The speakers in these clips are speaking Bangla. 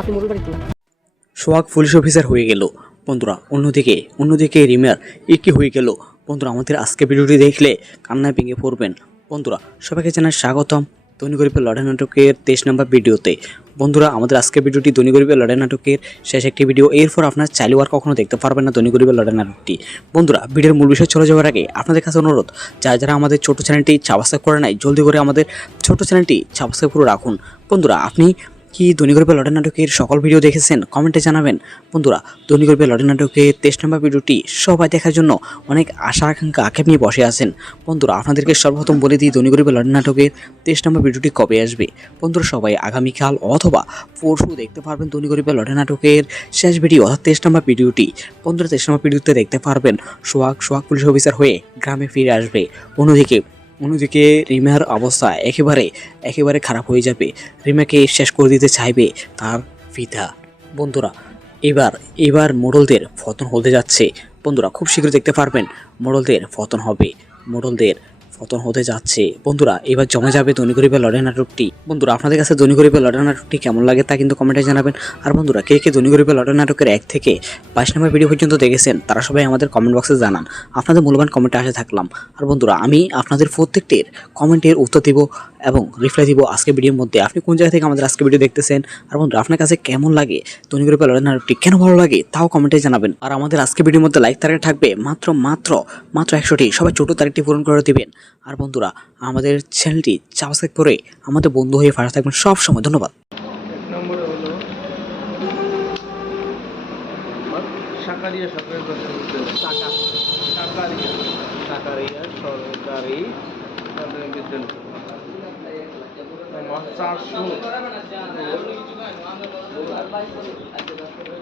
আপনি মোটর বাড়ি তোলা সোহাগ পুলিশ অফিসার হয়ে গেল বন্ধুরা। অন্যদিকে রিমার কি হয়ে গেল বন্ধুরা। আমাদের আজকে ভিডিওটি দেখলে কান্নায় ভেঙে পড়বেন বন্ধুরা। সবাইকে জানাই স্বাগতম ধনী গরিবের লড়াই নাটকের 23 নম্বর ভিডিওতে। বন্ধুরা আমাদের আজকে ভিডিওটি ধনী গরিবের লড়াই নাটকের শেষ একটি ভিডিও। এরপর আপনার চাইলেও আর কখনো দেখতে পারবেন না ধনী গরিবের লড়াই নাটকটি। বন্ধুরা ভিডিওর মূল বিষয় চলে যাওয়ার আগে আপনাদের কাছে অনুরোধ, যারা আমাদের ছোট চ্যানেলটি সাবস্ক্রাইব করে নাই জলদি করে আমাদের ছোট চ্যানেলটি সাবস্ক্রাইব করে রাখুন। বন্ধুরা আপনি কি ধনী গরিবের লড়াই নাটকের সকল ভিডিও দেখেছেন কমেন্টে জানাবেন। বন্ধুরা ধনী গরিবের লড়াই নাটকের 23 নম্বর ভিডিওটি সবাই দেখার জন্য অনেক আশা আকাঙ্ক্ষা আক্ষেপ নিয়ে বসে আছেন। বন্ধুরা আপনাদেরকে সর্বপ্রথম বলে দিই ধনী গরিবের লড়াই নাটকের 23 নম্বর ভিডিওটি কবে আসবে। বন্ধুরা সবাই আগামীকাল অথবা পরশু দেখতে পারবেন ধনী গরিবের লড়াই নাটকের শেষ ভিডিও অর্থাৎ 23 নম্বর ভিডিওটি। বন্ধুরা 23 নম্বর ভিডিওতে দেখতে পারবেন সোহাগ পুলিশ অফিসার হয়ে গ্রামে ফিরে আসবে। অন্যদিকে রিমার অবস্থা একেবারে খারাপ হয়ে যাবে। রিমাকে শেষ করে দিতে চাইবে তার পিতা। বন্ধুরা এবার মোড়লদের পতন হতে যাচ্ছে। বন্ধুরা খুব শীঘ্র দেখতে পারবেন মোড়লদের পতন হতে যাচ্ছে। বন্ধুরা এবার জমে যাবে ধনী গরিবের লড়াই নাটকটি। বন্ধুরা আপনাদের কাছে ধনী গরিবের লড়াই নাটকটি কেমন লাগে তা কিন্তু কমেন্টে জানাবেন। আর বন্ধুরা কে ধনী গরিবের লড়াই নাটকের 1 থেকে 22 নম্বর ভিডিও পর্যন্ত দেখেছেন তারা সবাই আমাদের কমেন্ট বক্সে জানান। আপনাদের মূল্যবান কমেন্টে আসে থাকলাম। আর বন্ধুরা আমি আপনাদের প্রত্যেকটির কমেন্টের উত্তর দিব এবং রিপ্লাই দিব আজকে ভিডিওর মধ্যে। আপনি কোন জায়গা থেকে আমাদের আজকে ভিডিও দেখতেছেন, আর বন্ধুরা আপনার কাছে কেমন লাগে ধনী গরিবের লড়াই নাটকটি, কেন ভালো লাগে তাও কমেন্টে জানাবেন। আর আমাদের আজকে ভিডিওর মধ্যে লাইক তারিখ থাকবে মাত্র 100টি। সবাই ছোট তারিখটি পূরণ করে দিবেন। আর বন্ধুরা আমাদের চ্যানেলটি সাবস্ক্রাইব করে আমাদের বন্ধু হয়ে পাশে থাকবেন সব সময়। ধন্যবাদ। নম্বরে হলো সাকারিয়া সরকারি প্রাথমিক বিদ্যালয়। সাকারিয়া সরকারি প্রাথমিক বিদ্যালয়।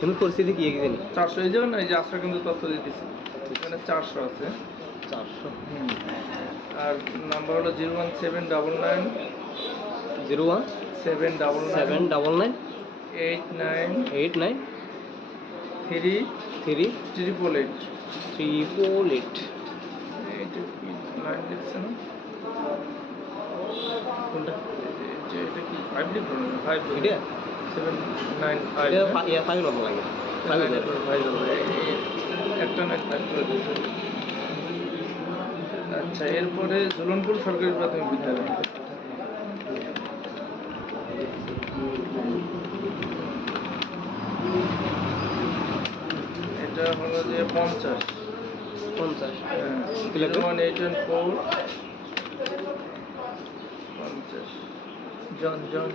400 পরিস্থিতি কি জানি 400 এই যাবে না, এই যে আজকে কিন্তু তথ্য দিতেছি এখানে 400 আছে। 400 আর নাম্বার হলো 01799 01799 89 3 888 এইটা কি লাইন লিখছে না, কোনটা এটা কি 5 লিখলো না 5 এটা 795 এটা ফাইল লম্বা লাগে একটা না 5 করে দিয়েছে। আচ্ছা এরপরে ঝুলনপুর সরকারি প্রাথমিক বিদ্যালয়। এটা হলো যে 50 01814 50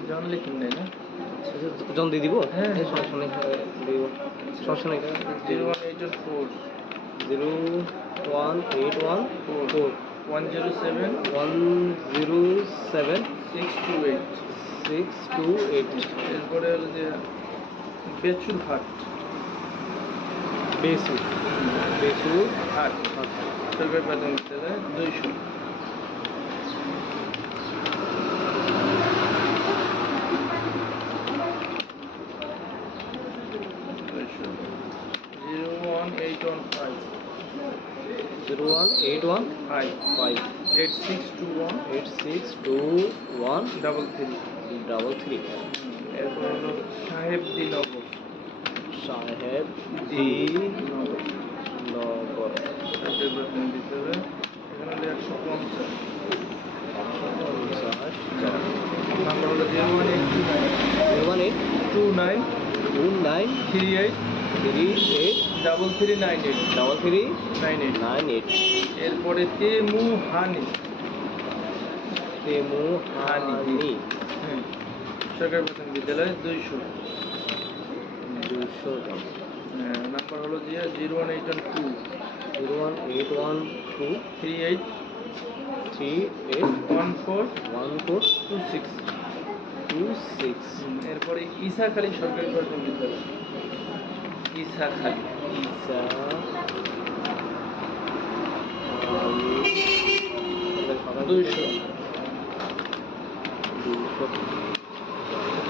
জন লিখুন নাই না, জন দিয়ে দিব। হ্যাঁ সমস্যা নেই দিব, সমস্যা নেই। 01814 01814 107 628 628 এরপরে হলো যে বেচুরহাট হাট সরকারি প্রাথমিক বিদ্যালয় 200। ওয়ান 5 5 8621 8621 33। এরপর হলো সাহেবদিনগর নগর সরকারি প্রাথমিক বিদ্যালয়। এখানে হলো 150। নাম্বার হলো 01829 38 3398। এরপরে তেমুহানি সরকারি প্রাথমিক বিদ্যালয় 200। নাম্বার হলো যে 01812 38 1426। এরপরে ঈসাখালী সরকারি প্রাথমিক বিদ্যালয়। ঈসাখালী 200।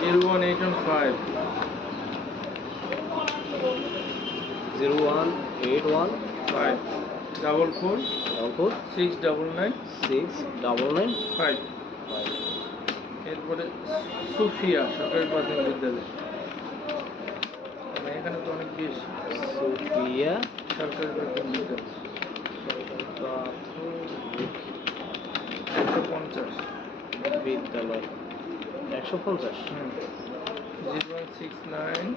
01815 01815 44 699 699 5। এরপরে সুফিয়া সরকারি প্রাথমিক বিদ্যালয় এখানে তো অনেক বেশি সুফিয়া সরকারি বেতন দিতে প্রাথমিক 150 বিদ্যালয় 150 0169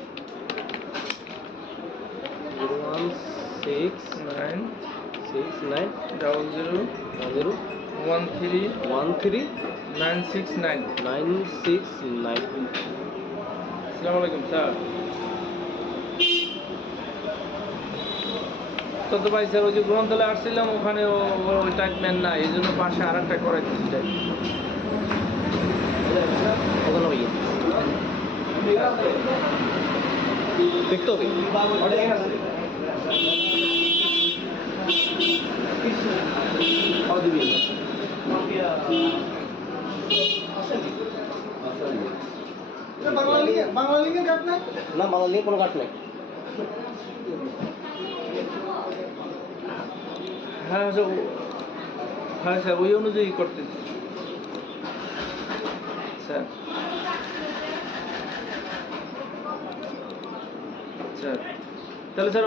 0169 00 00 13 13 969 969 আসসালামু আলাইকুম স্যার। তো ভাই স্যার ওই যে গ্রন্থালয়ে আসছিলাম ওখানে ওই টাইপম্যান না, এই জন্য পাশে আর একটা করাই দিচ্ছি টাইপ। কত ভাইয়া দেখতে হবে বাংলা লিঙ্গের কাট নাই না বাংলা নিয়ে কোনো কাট নাই হ্যাঁ স্যার হ্যাঁ স্যার ওই অনুযায়ী করতেছি স্যার। আচ্ছা তাহলে স্যার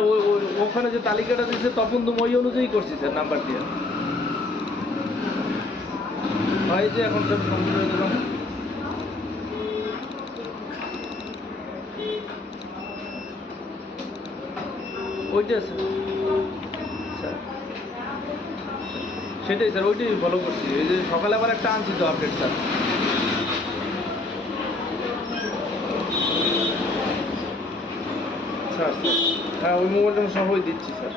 ওখানে যে তালিকাটা দিয়েছে তখন তো ওই অনুযায়ী করছি স্যার, নাম্বার দিয়ে। হয় যে এখন স্যার কম্পিউটার দোকান ওইটা স্যার সেটাই স্যার, ওইটাই ফলো করছি। এই যে সকালে আবার একটা আনছি তো আপডেট স্যার। স্যার স্যার হ্যাঁ ওই মোবাইলটা আমি সবই দিচ্ছি স্যার।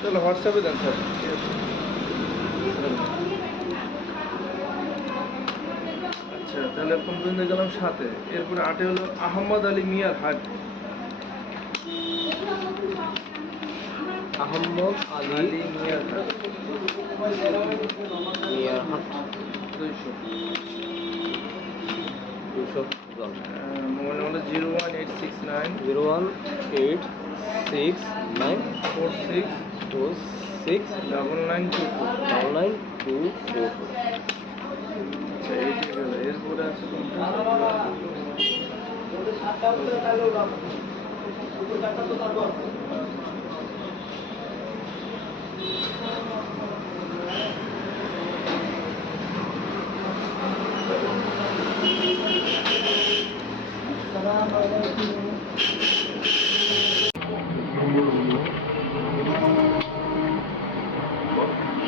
তাহলে হোয়াটসঅ্যাপে দেন স্যার। ঠিক আছে আচ্ছা তাহলে এখন পর্যন্ত গেলাম 7-এ, এরপরে 8-এ হলো আহমদ আলী মিয়ার হাট। আহমদ আলী মিয়ার হাট মিয়ারহাট 200 200 মোবাইল নম্বর 01869 01869 46 46 9924। 9924 আচ্ছা এইটি গেল, এরপরে আছে কোনটা?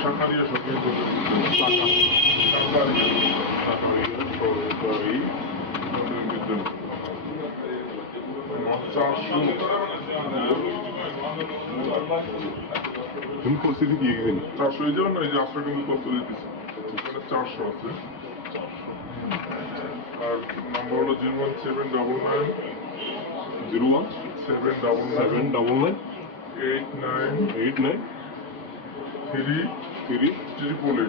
শাকারিয়া সরকারি শাকারিয়া সরকারি বিদ্যালয় 400 পরিস্থিতি কি 400 এই যাবেন না, এই যে আশ্রয় কিন্তু তথ্য দিতেছে এখানে 400 আছে। আর নাম্বার হলো 01799 01799 89 388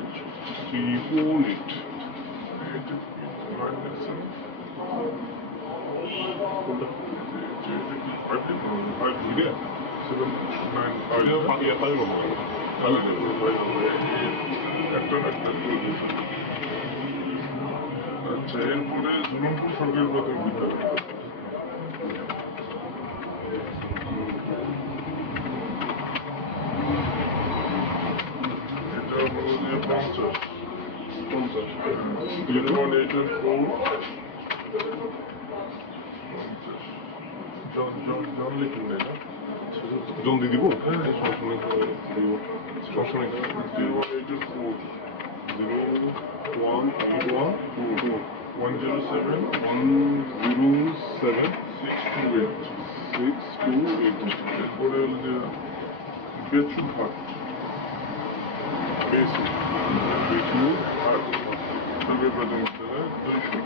আচ্ছা এরপরে ঝুলনপুর সরকারি প্রাথমিক বিদ্যালয় এটা হলো যে 50 জন লিখুন না জলদি দিব সবসময় 107 এরপরে হলো যে বেচু ঘাট বেচু ঘাট সরকারি প্রাথমিক বিদ্যালয় 200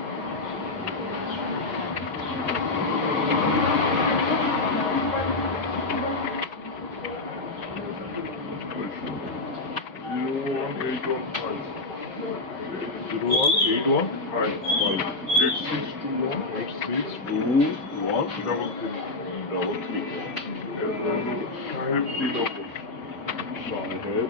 সাহেব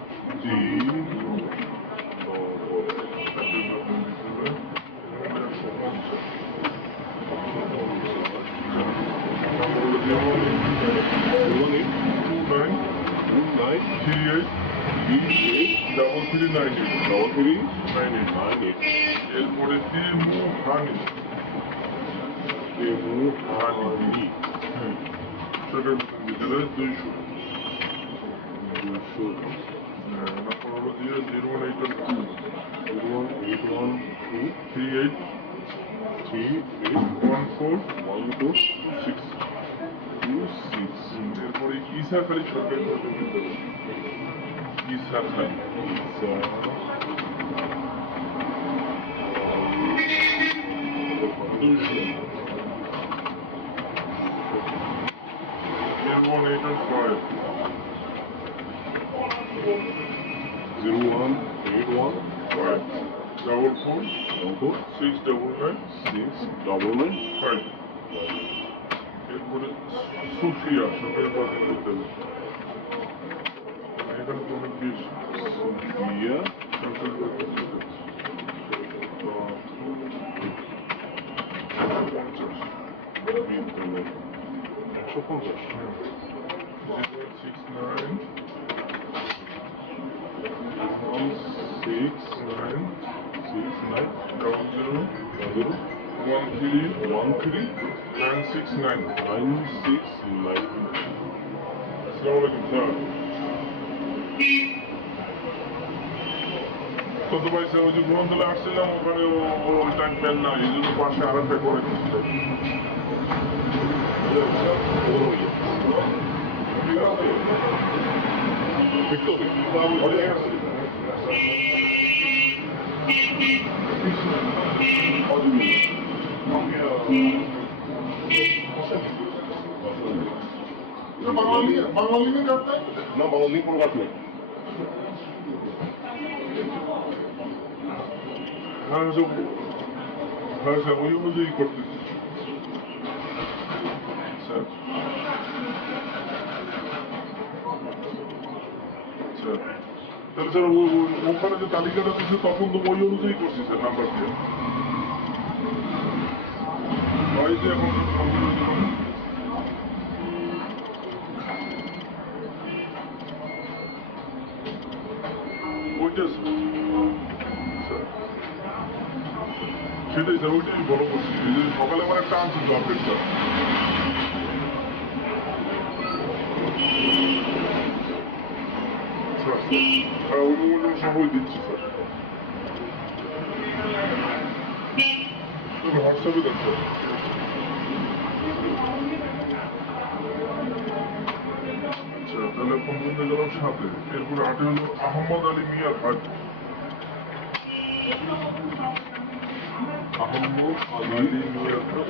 এরপরে তেমুহানি সেটার ভিতরে 200 তারপর হলো দিয়ে 08123831426 এরপরে ঈসা খালি সরকারি ঈসা খালি double four 699 এরপরে সুফিয়া সরকারি বাজার করতে হবে এখানে কোনো বেশ সুফিয়া সরকারি বাজার কত পয়সা ওই যে গ্রন্থলে আসছিলাম ওখানে ওই টাইম পেন না এই জন্য পাশে আর একটা করে দিচ্ছে বাঙালি না বাঙালি কোনো কাজ নেই হ্যাঁ স্যার ওই অনুযায়ী করতেছি স্যার তাহলে স্যার ওখানে যে তালিকাটা দিচ্ছে তখন তো ওই অনুযায়ী করছি স্যার নাম্বার দিয়ে এই যে এখন ওইটা সেটাই স্যার ওইটাই বড় করছি সকালে আমার একটা আনছিল আপডেটটা স্যার অনুমোদন সবই দিচ্ছি স্যার হোয়াটসঅ্যাপে দেন স্যার আচ্ছা তাহলে ফোন করতে গেলাম 7-এ এরপরে 8-এ হলো আহমদ আলী মিয়ার হাজ আহমদ আলী মিয়ার হাজ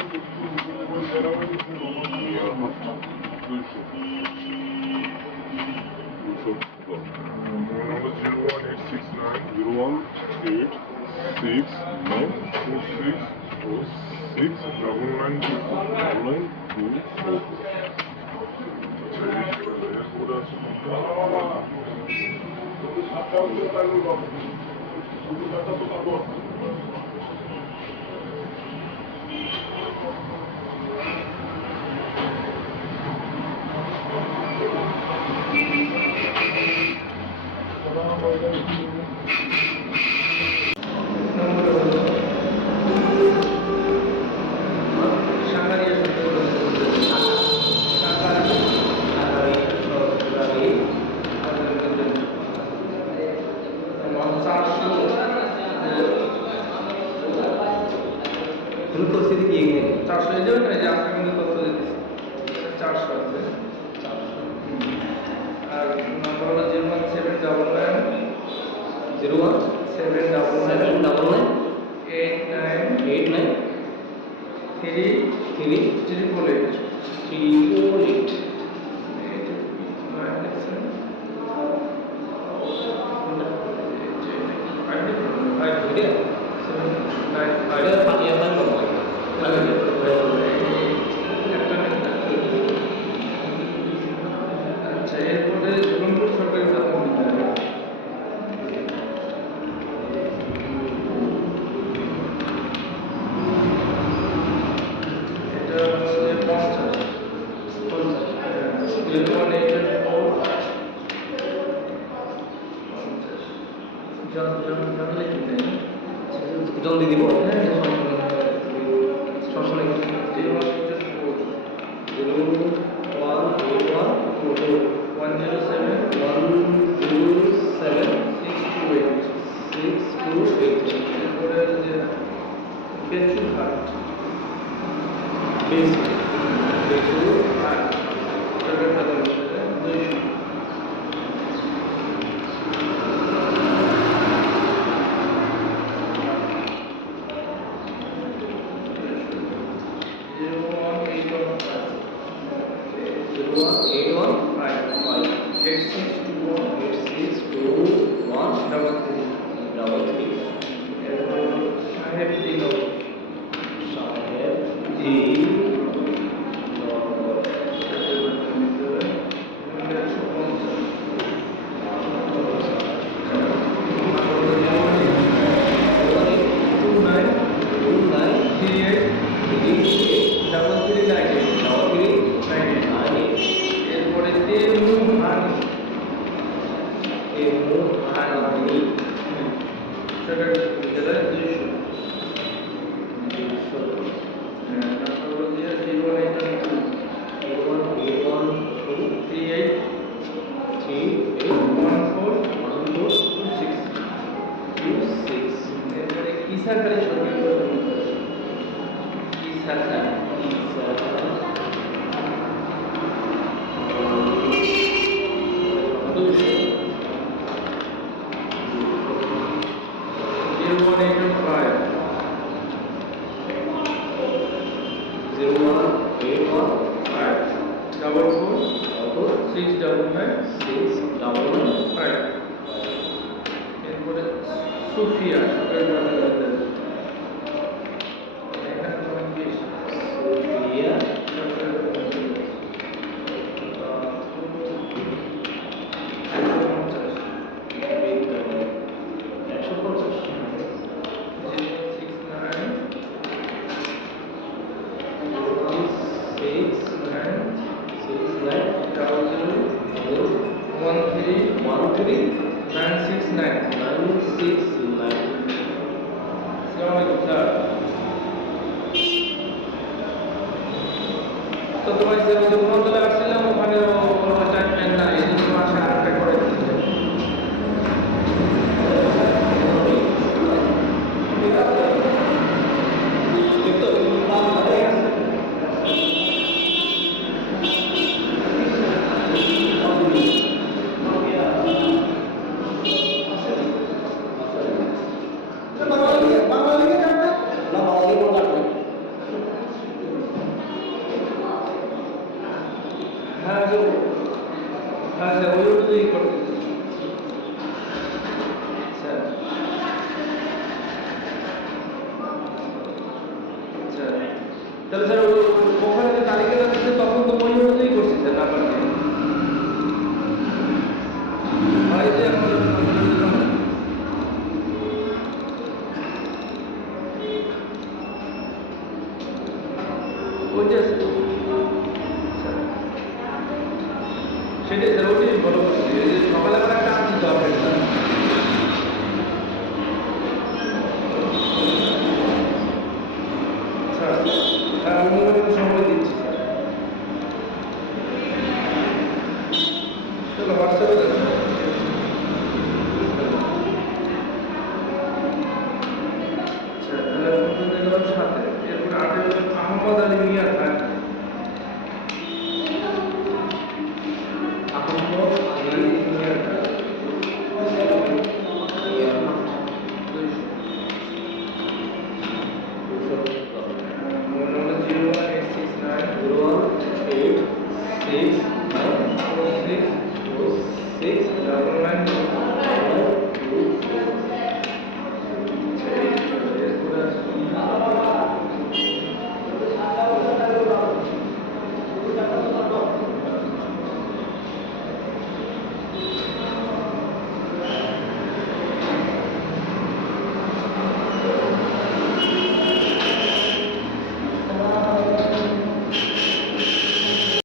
400 এই যে আজকে কিন্তু তথ্য দিতেছি 400 আছে আর নাম্বার হলো আচ্ছা এরপরে ঝুলনপুর সরকারি প্রাথমিক বিদ্যালয় এটা হচ্ছে 50 জলদি দিব হ্যাঁ সমস্যা নেই 655 এরপরে সুফিয়া তো তোমার যে বন্ধুরা আসছিলাম ওখানে টাইম পেন না এই জন্য মাসে আরেকটা করে দিচ্ছে তাহলে স্যার ওখানে যে তালিকাটা দিচ্ছে তখন তো ওই অনুযায়ী করছি স্যার নাম্বার দিয়ে হয় যে ওই যে সেটাই স্যার ওটাই ফলো করছি সকালে আমার একটা আসছি তো আপনার সময় দিচ্ছি চলো হোয়াটসঅ্যাপে আচ্ছা তাহলে সাথে এরপর আহমদ আলী মিয়া